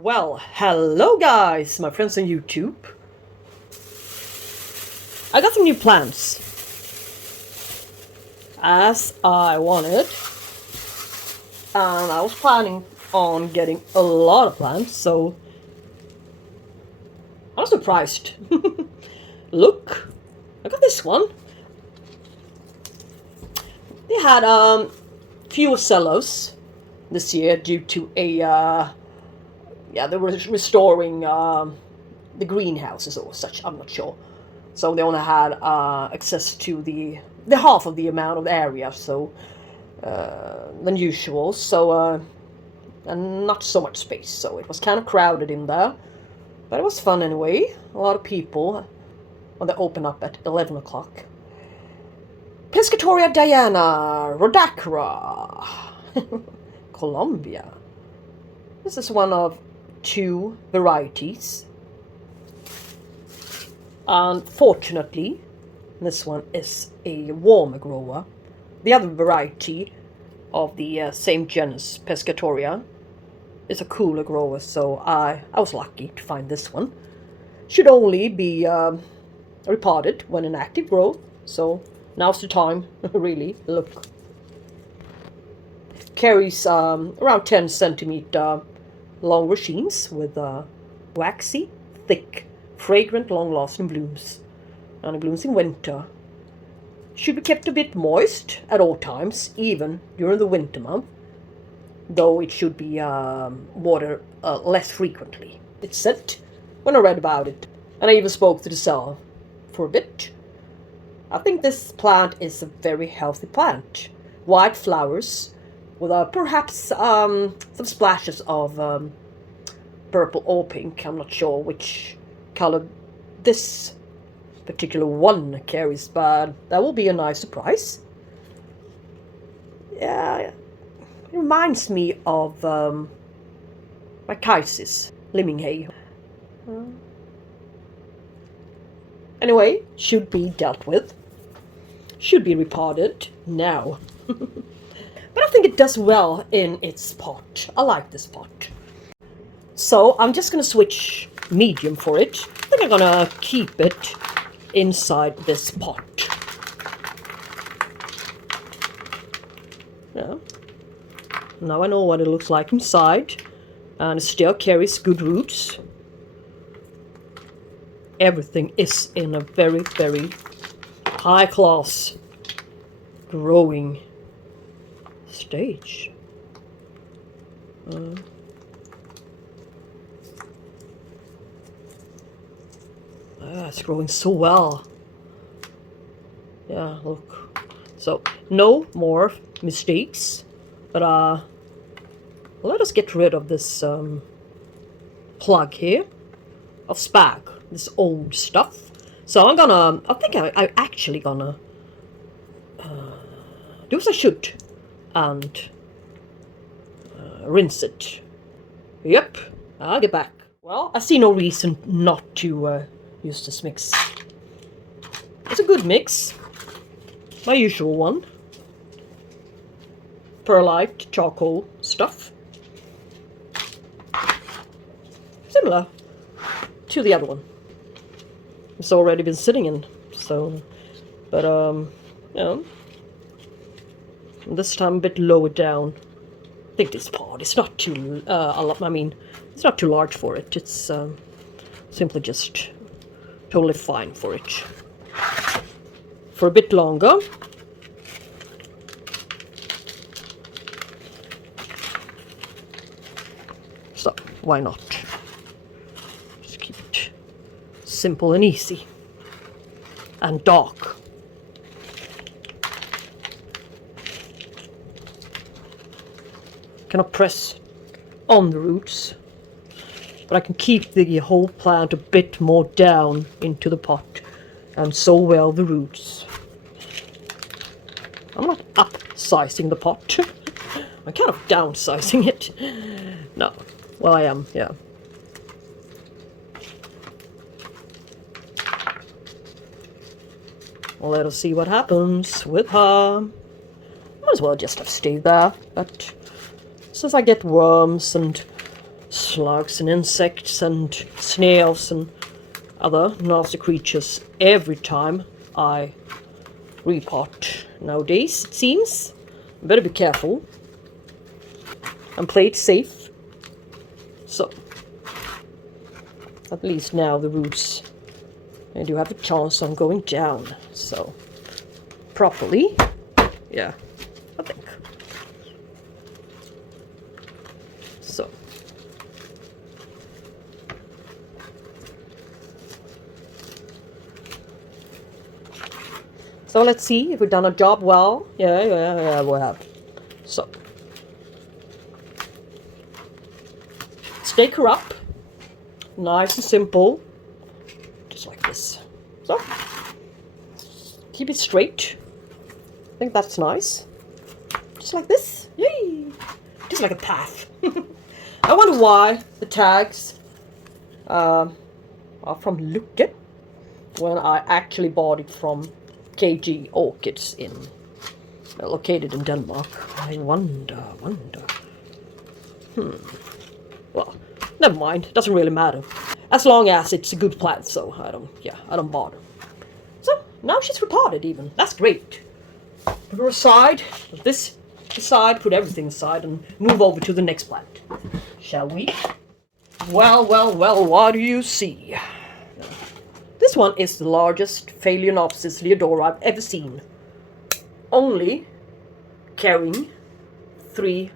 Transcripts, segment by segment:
Well, hello guys, my friends on YouTube. I got some new plants, as I wanted, and I was planning on getting a lot of plants, so I was surprised. Look, I got this one. They had fewer sellers this year due to a they were restoring the greenhouses or such. I'm not sure. So they only had access to the half of the amount of area, so than usual. So and not so much space. So it was kind of crowded in there, but it was fun anyway. A lot of people when they open up at 11 o'clock. Pescatoria Dayana, Rodacra, Colombia. This is one of two varieties. Unfortunately, this one is a warmer grower. The other variety of the same genus, Pescatoria, is a cooler grower, so I was lucky to find this one. Should only be repotted when in active growth, so now's the time, really. Look. Carries around 10 centimeter long racines with waxy, thick, fragrant, long-lasting blooms. And it blooms in winter. Should be kept a bit moist at all times, even during the winter month, though it should be watered less frequently. It said when I read about it, and I even spoke to the seller for a bit. I think this plant is a very healthy plant. White flowers with perhaps some splashes of purple or pink. I'm not sure which color this particular one carries, but that will be a nice surprise. Yeah, it reminds me of Mycosis, Liminghay. Anyway, should be dealt with. Should be repotted now. But I think it does well in its pot. I like this pot. So I'm just going to switch medium for it. I think I'm going to keep it inside this pot. Yeah. Now I know what it looks like inside. And it still carries good roots. Everything is in a very, very high class growing stage. It's growing so well. Yeah, look. So no more mistakes, but let us get rid of this plug here of spag, this old stuff. So I think I'm actually gonna do as I should and rinse it. Yep, I'll get back. Well, I see no reason not to use this mix. It's a good mix. My usual one. Perlite charcoal stuff. Similar to the other one. It's already been sitting in, so, but yeah. This time a bit lower down. I think this pot is not too it's not too large for it. It's simply just totally fine for it. For a bit longer. So why not? Just keep it simple and easy. And dark. Cannot press on the roots, but I can keep the whole plant a bit more down into the pot and so well the roots. I'm not upsizing the pot. I'm kind of downsizing it. No, well I am, yeah. Well, let us see what happens with her. Might as well just have stayed there, but since I get worms and slugs and insects and snails and other nasty creatures every time I repot. Nowadays, it seems. Better be careful and play it safe. So, at least now the roots, they do have a chance on going down. So, properly, yeah, I think. So. So let's see if we've done a job well. Yeah, we have. So. Stake her up. Nice and simple. Just like this. So. Keep it straight. I think that's nice. Just like this. Yay! Just like a path. I wonder why the tags are from Lucke when I actually bought it from KG Orchids located in Denmark. I wonder. Well, never mind. Doesn't really matter. As long as it's a good plant, so I don't bother. So, now she's repotted even. That's great. Put her aside. Put this aside. Put everything aside and move over to the next plant. Shall we? Well, what do you see? This one is the largest Phalaenopsis Liodoro I've ever seen. Only carrying 3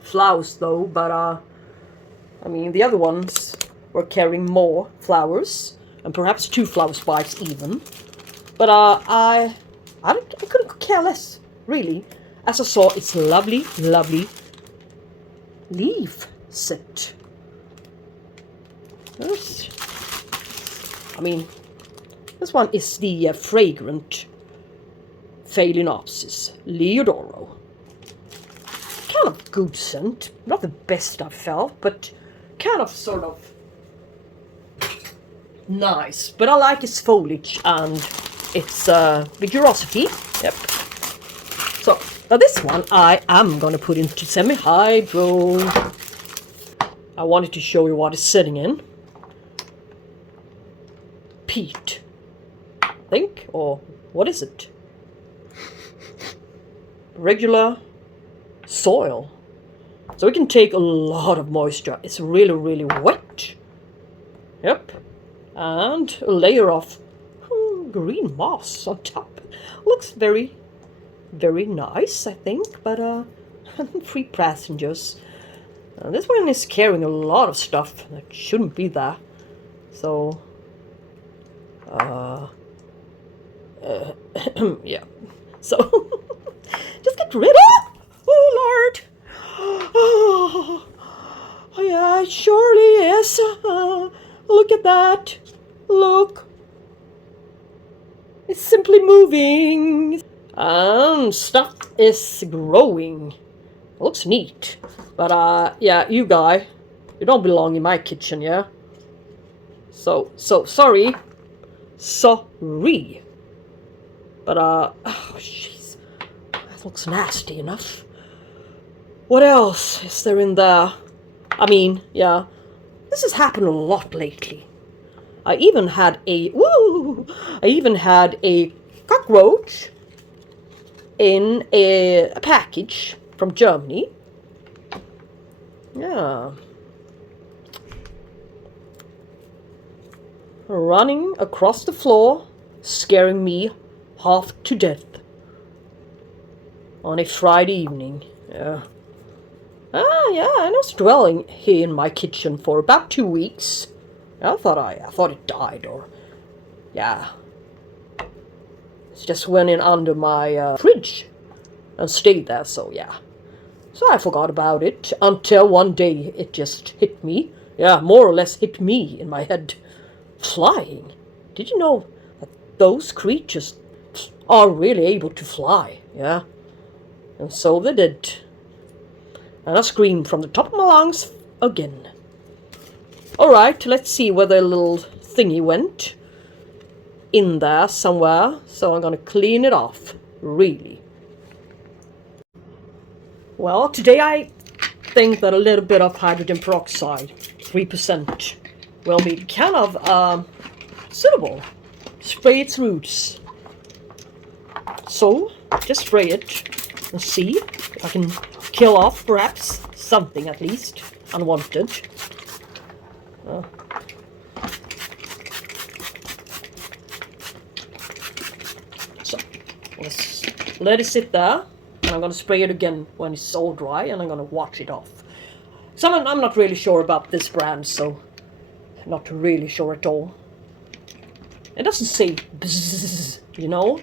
flowers though, but I mean the other ones were carrying more flowers and perhaps 2 flower spikes even. But I couldn't care less, really, as I saw its lovely leaf set. I mean, this one is the fragrant Phalaenopsis Liodoro. Kind of good scent. Not the best I've felt, but kind of sort of nice. But I like its foliage and its vigorosity. Yep. So, now this one I am going to put into semi-hydro. I wanted to show you what it's sitting in. Peat, I think, or what is it? Regular soil. So it can take a lot of moisture. It's really wet. Yep. And a layer of green moss on top. Looks very nice, I think, but 3 passengers. This one is carrying a lot of stuff that shouldn't be there. So yeah. So just get rid of. Oh Lord. Oh yeah, it surely is. Look at that. Look. It's simply moving. And stuff is growing. Looks neat. But yeah, you guy, you don't belong in my kitchen, yeah? So sorry. Sorry. But oh jeez. That looks nasty enough. What else is there in there? I mean, yeah. This has happened a lot lately. I even had a cockroach in a package from Germany. Yeah. Running across the floor, scaring me half to death. On a Friday evening. Yeah. Yeah, I was dwelling here in my kitchen for about 2 weeks. I thought it died, or yeah. It just went in under my fridge and stayed there, so yeah. So I forgot about it until one day it just hit me. Yeah, more or less hit me in my head. Flying. Did you know that those creatures are really able to fly? Yeah. And so they did. And I screamed from the top of my lungs again. Alright, let's see where the little thingy went. In there somewhere. So I'm gonna clean it off. Really. Well, today I think that a little bit of hydrogen peroxide, 3%, will be kind of suitable. Spray its roots. So, just spray it and see if I can kill off perhaps something at least unwanted. So, let's let it sit there. And I'm going to spray it again when it's all dry, and I'm going to wash it off. So I'm not really sure about this brand, so not really sure at all. It doesn't say bzzz, you know,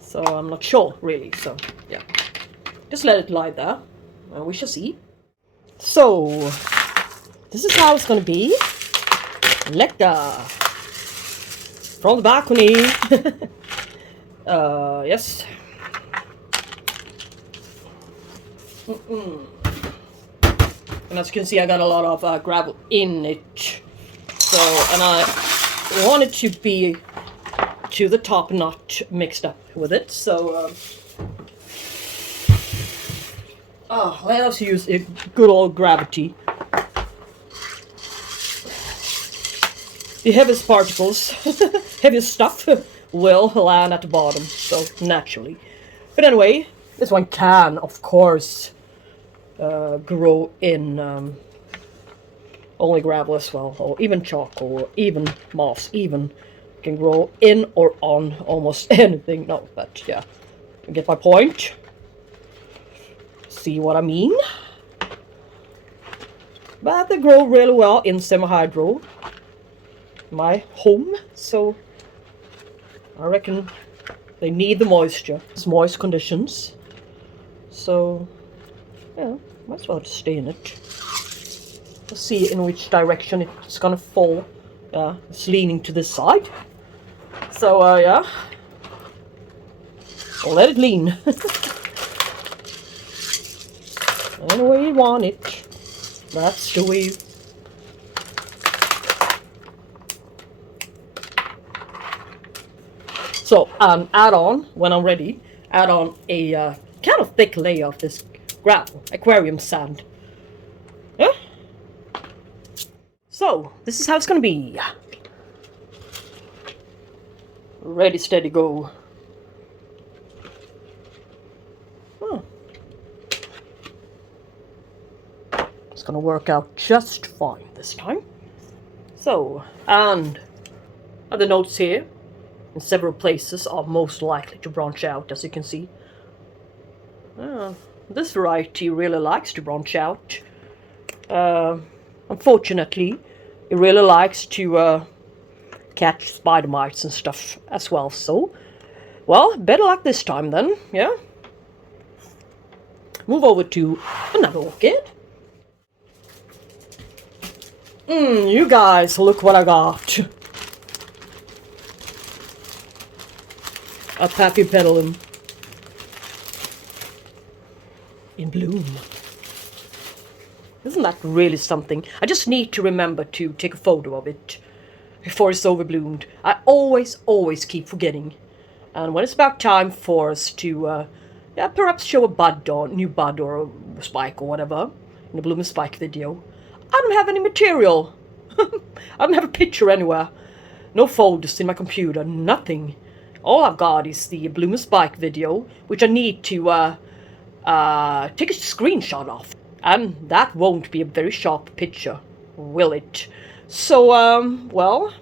so I'm not sure really. So yeah, just let it lie there, and we shall see. So this is how it's going to be. Lekker from the balcony. Yes. And as you can see, I got a lot of gravel in it. So, and I want it to be to the top, not mixed up with it. So, let us use a good old gravity. The heaviest particles, heaviest stuff, will land at the bottom. So naturally, but anyway, this one can, of course, grow in only gravel as well, or even charcoal, or even moss, even can grow in or on almost anything. No, but yeah, you get my point. See what I mean? But they grow really well in semi-hydro, my home, so I reckon they need the moisture. It's moist conditions, so yeah, might as well just stay in it. Let's see in which direction it's gonna fall. Yeah, it's leaning to this side. So yeah, I'll let it lean. Any way you want it. That's the way. So add on, when I'm ready, add on a kind of thick layer of this gravel, aquarium sand. Yeah? So, this is how it's gonna be. Ready, steady, go. Oh. It's gonna work out just fine this time. So, and other notes here, in several places are most likely to branch out, as you can see. This variety really likes to branch out. Unfortunately, it really likes to catch spider mites and stuff as well. So, well, better luck this time then, yeah? Move over to another orchid. You guys, look what I got. A Paphiopedilum in bloom. Isn't that really something? I just need to remember to take a photo of it before it's overbloomed. I always keep forgetting. And when it's about time for us to, yeah, perhaps show a bud or new bud or a spike or whatever in the bloom and spike video, I don't have any material. I don't have a picture anywhere. No folders in my computer, nothing. All I've got is the bloom and spike video, which I need to take a screenshot of. And that won't be a very sharp picture, will it? So, well,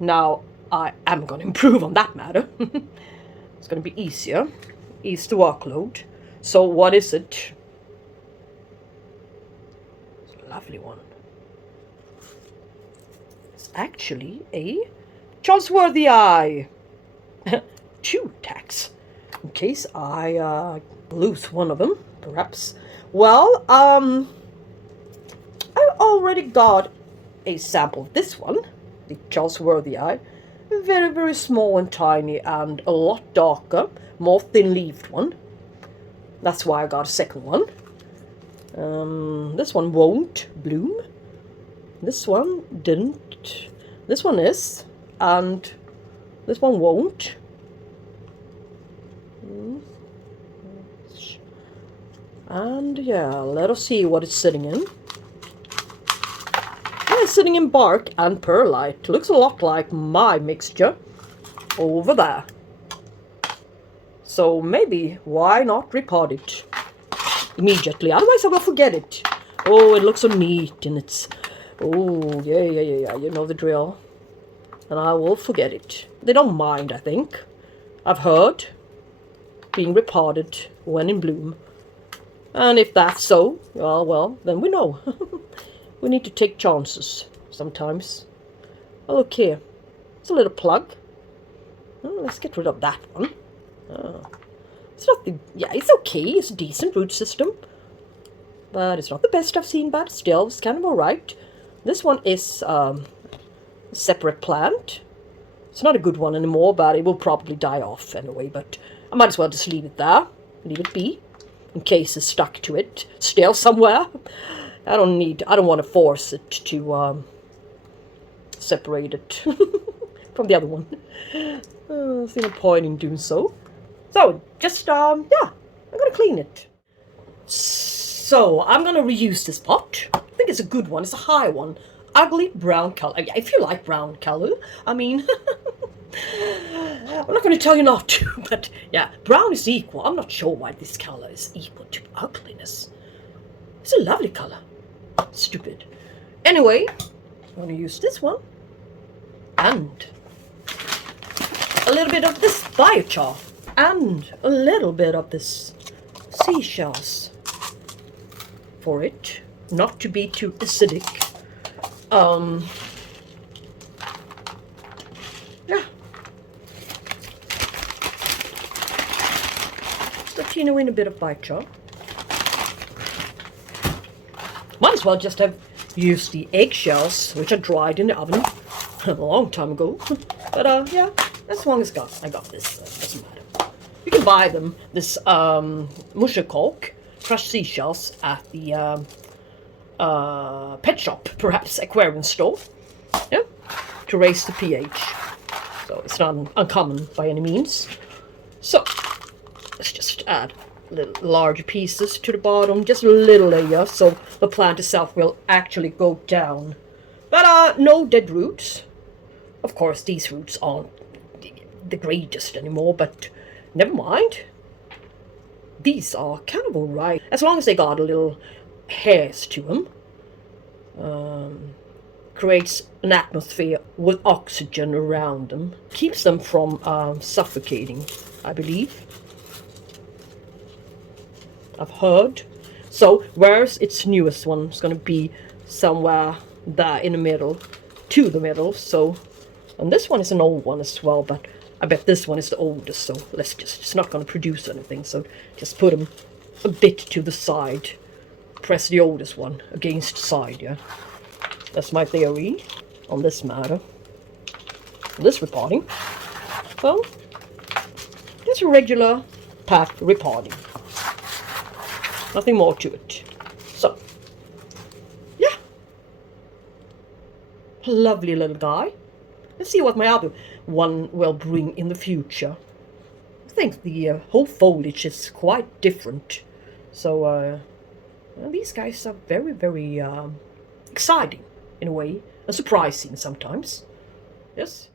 now I am going to improve on that matter. It's going to be easier. Ease the workload. So, what is it? It's a lovely one. It's actually a Charlesworthii. 2 tacks. In case I lose one of them, perhaps. Well, I already got a sample of this one, the Charlesworthii. Very, very small and tiny and a lot darker, more thin-leaved one. That's why I got a second one. This one won't bloom. This one didn't. This one is, and this one won't. And yeah, let us see what it's sitting in. Yeah, it's sitting in bark and perlite. Looks a lot like my mixture over there. So maybe, why not repot it immediately? Otherwise I will forget it. Oh, it looks so neat, and it's... Oh, yeah, you know the drill. And I will forget it. They don't mind, I think. I've heard. Being repotted when in bloom. And if that's so, well, then we know. We need to take chances sometimes. Oh, look here. It's a little plug. Oh, let's get rid of that one. Oh. It's not the... Yeah, it's okay. It's a decent root system. But it's not the best I've seen, but still, it's kind of alright. This one is a separate plant. It's not a good one anymore, but it will probably die off anyway. But I might as well just leave it there. Leave it be. In case it's stuck to it. Still somewhere. I don't want to force it to separate it from the other one. There's no point in doing so. So, just, yeah, I'm going to clean it. So, I'm going to reuse this pot. I think it's a good one. It's a high one. Ugly brown color. If you like brown color, I mean... I'm not going to tell you not to, but yeah, brown is equal. I'm not sure why this color is equal to ugliness. It's a lovely color. Stupid. Anyway, I'm going to use this one. And a little bit of this biochar. And a little bit of this seashells. For it not to be too acidic. Yeah. Just in a bit of biochar. Might as well just have used the eggshells, which are dried in the oven a long time ago. But yeah, as long as I got this, doesn't matter. You can buy them, this muskelkork, crushed seashells, at the pet shop, perhaps aquarium store, yeah, to raise the pH. So it's not uncommon by any means. So let's just add little larger pieces to the bottom, just a little layer, so the plant itself will actually go down. But no dead roots. Of course, these roots aren't the greatest anymore, but never mind. These are kind of alright, as long as they got a little hairs to them. Creates an atmosphere with oxygen around them. Keeps them from suffocating, I believe. I've heard. So, where's its newest one? It's going to be somewhere there in the middle, to the middle. So, and this one is an old one as well, but I bet this one is the oldest. So, it's not going to produce anything. So, just put them a bit to the side. Press the oldest one against the side, yeah. That's my theory on this matter. This repotting. Well, just a regular pack repotting. Nothing more to it. So, yeah. Lovely little guy. Let's see what my other one will bring in the future. I think the whole foliage is quite different. So, these guys are very, very exciting in a way, and surprising sometimes. Yes.